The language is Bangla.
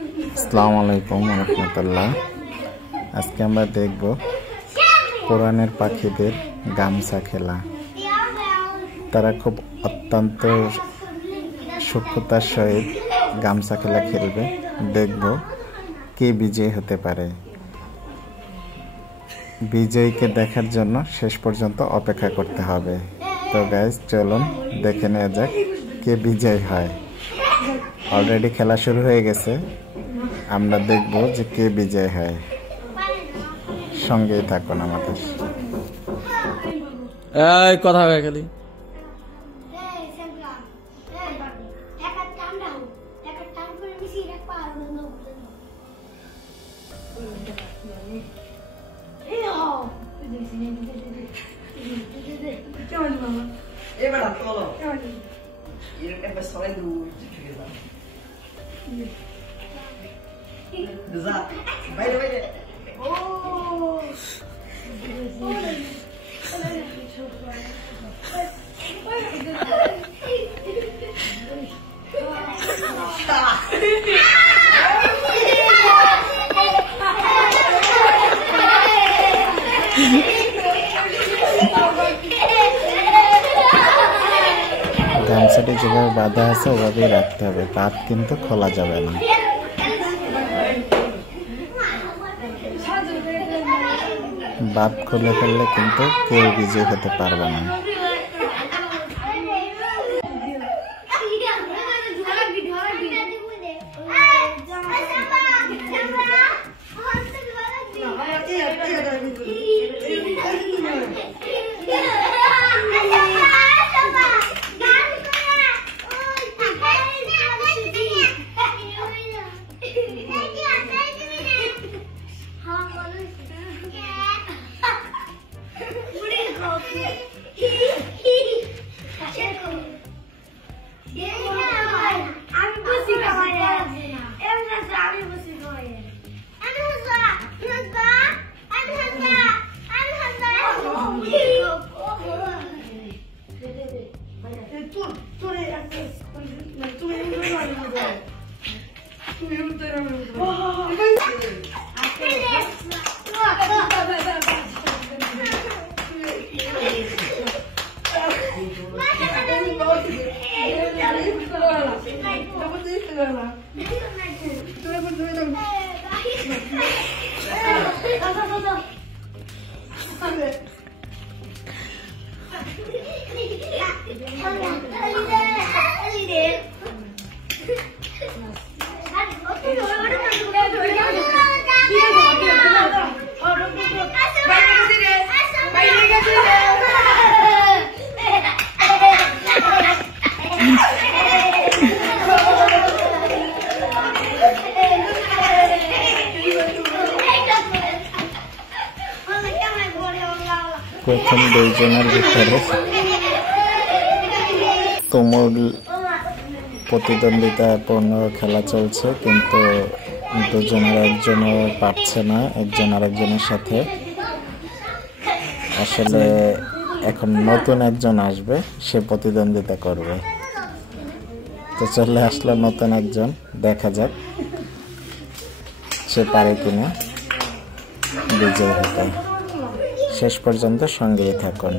আসসালামু আলাইকুম ওয়া রাহমাতুল্লাহ। আজকে আমরা দেখব কোরআনের পাখিদের গামছা খেলা। তারা খুব অত্যন্ত সূক্ষ্মতার সহিত গামছা খেলা খেলবে। দেখব কে বিজয়ী হতে পারে। বিজয়ীকে দেখার জন্য শেষ পর্যন্ত অপেক্ষা করতে হবে। তো গাইস, চলুন দেখে নেওয়া যাক কে বিজয়ী হয়। অলরেডি খেলা শুরু হয়ে গেছে। আমরা দেখব যে কে বিজয় হয়। সঙ্গেই থাকুন আমাদের। এই কথা হয় খালি গামছাটি যেভাবে বাঁধা আছে ওভাবেই রাখতে হবে, বাঁধ কিন্তু খোলা যাবে না। বাঁধ খুলে ফেললে কিন্তু কেউ বিজয়ী হতে পারবে না। প্রথম দুইজনের ভিতরে তুমুল প্রতিদ্বন্দ্বিতাপূর্ণ খেলা চলছে, কিন্তু দুজনের একজনও পারছে না একজন আরেকজনের সাথে। আসলে এখন নতুন একজন আসবে, সে প্রতিদ্বন্দ্বিতা করবে। তো চলে আসলো নতুন একজন, দেখা যাক সে পারে কিনা বিজয় হতে। শেষ পর্যন্ত সঙ্গেই থাকুন।